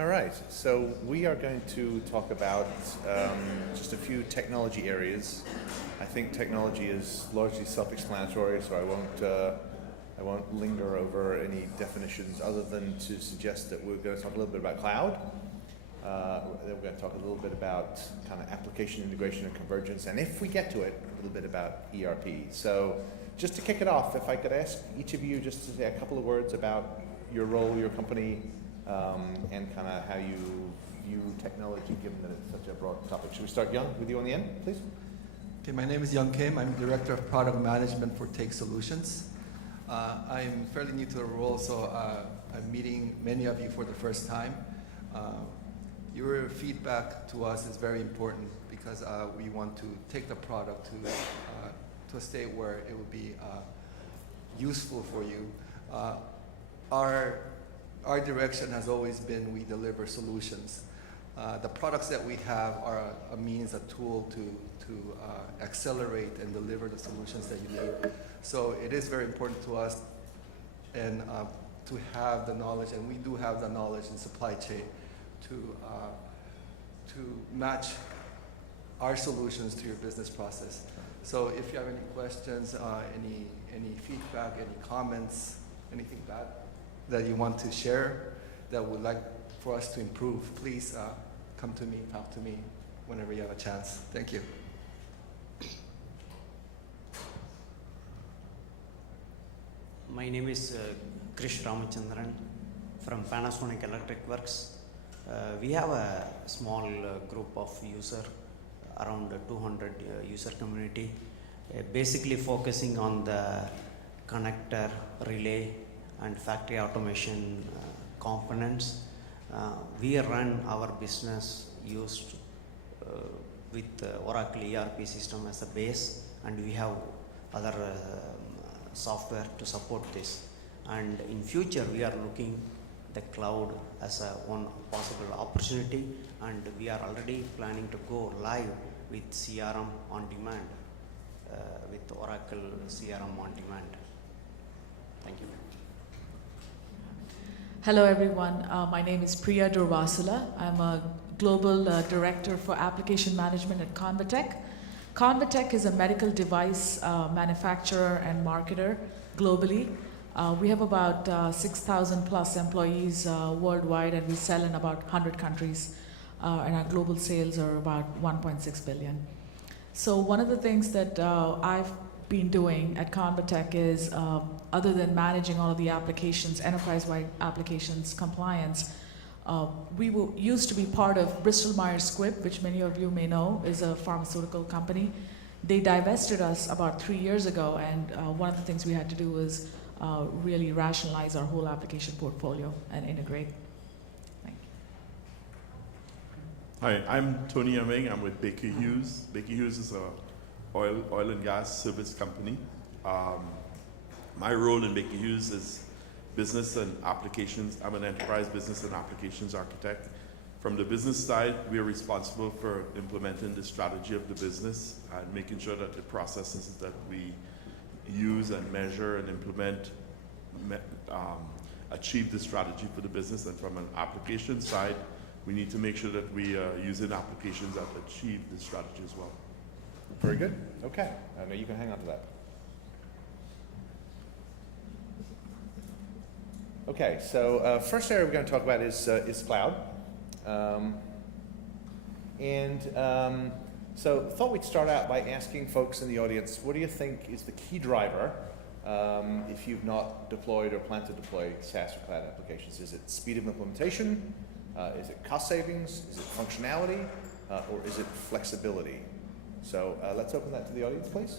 All right, so we are going to talk about just a few technology areas. I think technology is largely self-explanatory, so I won't linger over any definitions other than to suggest that we're going to talk a little bit about cloud. Then we're going to talk a little bit about kind of application integration and convergence, and if we get to it, a little bit about ERP. So just to kick it off, if I could ask each of you just to say a couple of words about your role, your company, and kind of how you view technology, given that it's such a broad topic. Should we start, Young, with you on the end, please? Okay, my name is Young Kim. I'm Director of Product Management for Take Solutions. I'm fairly new to the role, so I'm meeting many of you for the first time. Your feedback to us is very important because we want to take the product to a state where it will be useful for you. Our direction has always been we deliver solutions. The products that we have are a means, a tool to accelerate and deliver the solutions that you need. So it is very important to us and to have the knowledge, and we do have the knowledge in supply chain to match our solutions to your business process. So if you have any questions, any feedback, any comments, anything that you want to share that would like for us to improve, please come to me, talk to me whenever you have a chance. Thank you. My name is Krish Ramachandran from Panasonic Electric Works. We have a small group of users, around 200 user community, basically focusing on the connector, relay, and factory automation components. We run our business used with Oracle ERP system as a base, and we have other software to support this. And in future, we are looking the cloud as one possible opportunity, and we are already planning to go live with CRM on demand, with Oracle CRM on demand. Thank you. Hello everyone, my name is Priya Durvasula. I'm a Global Director for Application Management at Convatec. Convatec is a medical device manufacturer and marketer globally. We have about 6,000 plus employees worldwide, and we sell in about 100 countries, and our global sales are about 1.6 billion. So one of the things that I've been doing at Convatec is, other than managing all of the applications, enterprise-wide applications compliance, we used to be part of Bristol Myers Squibb, which many of you may know is a pharmaceutical company. They divested us about 3 years ago, and one of the things we had to do was really rationalize our whole application portfolio and integrate. Thank you. Hi, I'm Tony Aming. I'm with Baker Hughes. Baker Hughes is a oil and gas service company. My role in Baker Hughes is business and applications. I'm an enterprise business and applications architect. From the business side, we are responsible for implementing the strategy of the business and making sure that the processes that we use and measure and implement achieve the strategy for the business. And from an application side, we need to make sure that we are using applications that achieve the strategy as well. Very good. Okay. I know you can hang on to that. Okay, so first area we're going to talk about is cloud. So thought we'd start out by asking folks in the audience, what do you think is the key driver if you've not deployed or plan to deploy SaaS or cloud applications? Is it speed of implementation? Is it cost savings? Is it functionality? Or is it flexibility? So let's open that to the audience, please.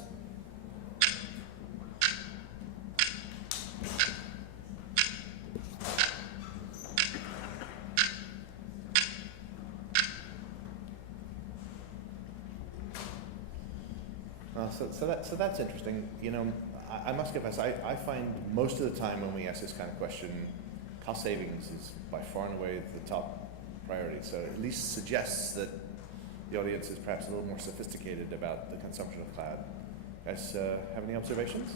So that's interesting. You know, I must confess, I find most of the time when we ask this kind of question, cost savings is by far and away the top priority. So it at least suggests that the audience is perhaps a little more sophisticated about the consumption of cloud. Guys, have any observations?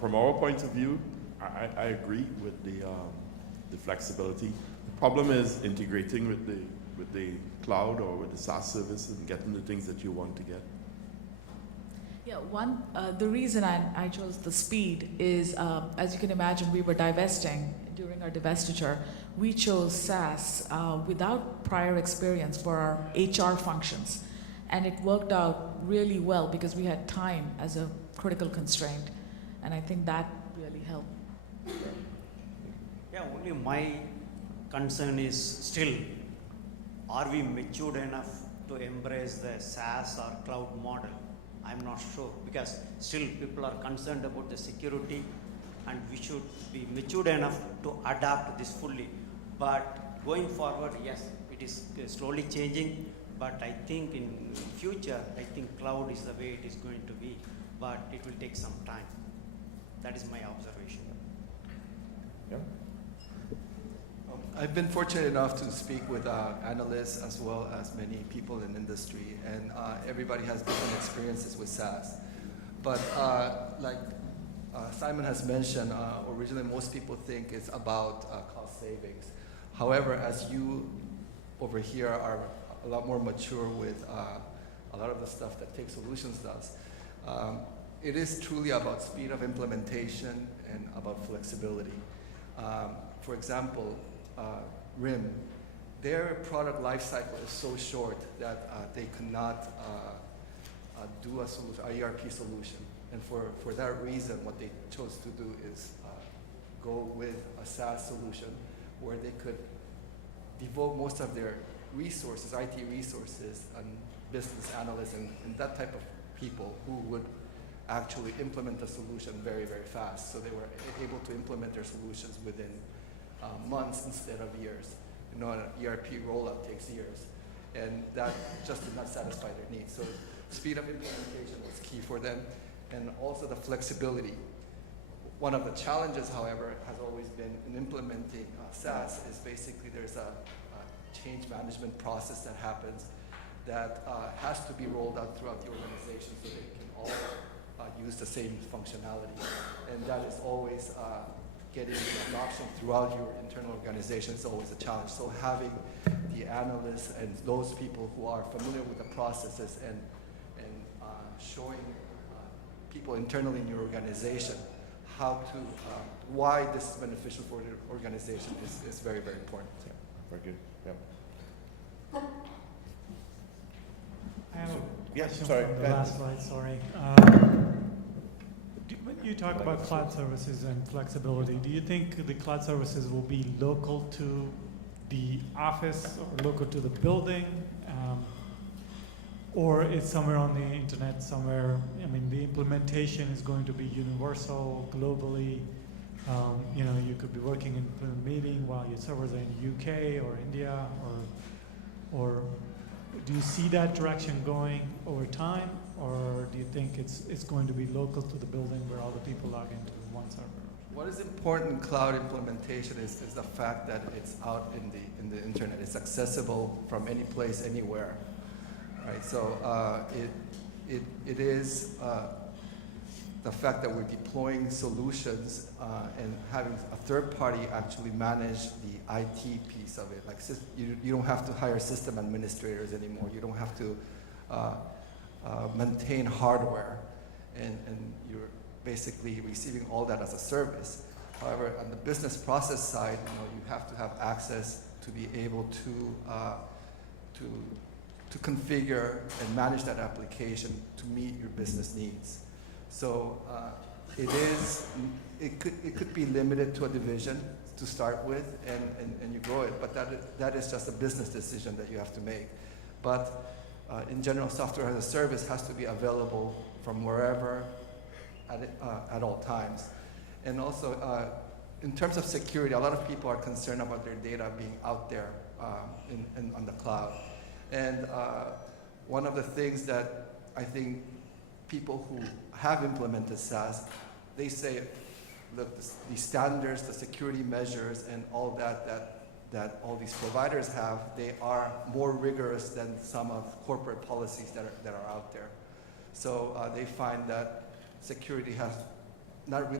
From our point of view, I agree with the flexibility. The problem is integrating with the cloud or with the SaaS service and getting the things that you want to get. Yeah, the reason I chose the speed is, as you can imagine, we were divesting during our divestiture. We chose SaaS without prior experience for our HR functions. And it worked out really well because we had time as a critical constraint. And I think that really helped. Yeah, only my concern is still, are we matured enough to embrace the SaaS or cloud model? I'm not sure, because still people are concerned about the security, and we should be matured enough to adapt this fully. But going forward, yes, it is slowly changing, but I think in future, I think cloud is the way it is going to be, but it will take some time. That is my observation. Yeah. I've been fortunate enough to speak with analysts as well as many people in industry, and everybody has different experiences with SaaS. But like Simon has mentioned, originally most people think it's about cost savings. However, as you over here are a lot more mature with a lot of the stuff that Take Solutions does, it is truly about speed of implementation and about flexibility. For example, RIM, their product lifecycle is so short that they cannot do a solution, a ERP solution. And for that reason, what they chose to do is go with a SaaS solution where they could devote most of their resources, IT resources, and business analysts and that type of people who would actually implement the solution very, very fast. So they were able to implement their solutions within months instead of years. You know, an ERP rollout takes years, and that just did not satisfy their needs. So speed of implementation was key for them, and also the flexibility. One of the challenges, however, has always been in implementing SaaS is basically there's a change management process that happens that has to be rolled out throughout the organization so they can all use the same functionality. And that is always getting adoption throughout your internal organization is always a challenge. So having the analysts and those people who are familiar with the processes and showing people internally in your organization how to, why this is beneficial for the organization is very, very important. Yeah, very good. Yeah. I have a Yeah, question sorry, from go the ahead. last slide, sorry. When you talk about cloud services and flexibility, do you think the cloud services will be local to the office or local to the building? Or it's somewhere on the internet somewhere? I mean, the implementation is going to be universal, globally. You know, you could be working in a meeting while your servers are in the UK or India, or do you see that direction going over time, or do you think it's going to be local to the building where all the people log into one server? What is important in cloud implementation is the fact that it's out in the internet. It's accessible from any place, anywhere, right? So it is the fact that we're deploying solutions and having a third party actually manage the IT piece of it. Like you don't have to hire system administrators anymore. You don't have to maintain hardware, and you're basically receiving all that as a service. However, on the business process side, you have to have access to be able to configure and manage that application to meet your business needs. So it could be limited to a division to start with, and you grow it, but that is just a business decision that you have to make. But in general, software as a service has to be available from wherever at all times. And also, in terms of security, a lot of people are concerned about their data being out there on the cloud. And one of the things that I think people who have implemented SaaS, they say, look, the standards, the security measures, and all that all these providers have, they are more rigorous than some of corporate policies that are out there. So they find that security has not really